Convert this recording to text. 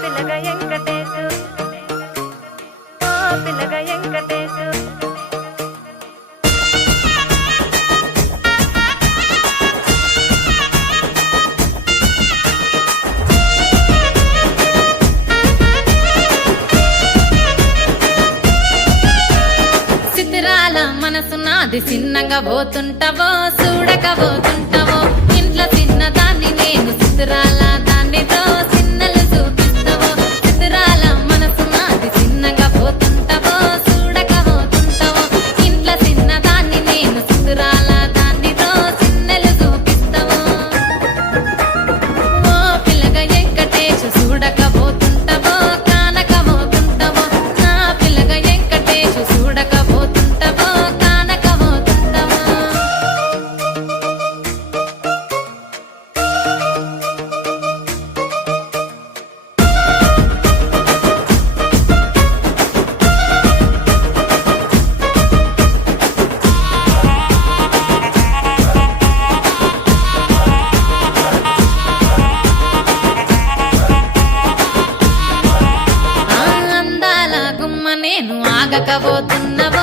పిల్లగ వెంకటేశు ఓ పిల్లగ వెంకటేశు సితిరాల మనసు నాది చిన్నగా పోతుంటావో చూడక పోతుంటావో ఇంట్లో చిన్నదాన్ని నేను సితిరాల దానితో చిన్నలు చూపిస్తావో సితిరాల మనసు నాది చిన్నగా పోతుంటావో చూడక పోతుంటావో ఇంట్లో చిన్నదాన్ని నేను సితిరాల దానితో చిన్నలు చూపిస్తావో ఓ పిల్లగా వెంకటేశు చూడక పోతుంటావో కానక పోతుంటావో నా పిల్లగా వెంకటేశు చూడక పోతుంటావో కానక పోతుంటావో ఆ అందాల గుమ్మ నేను ఆగకపోతున్నవో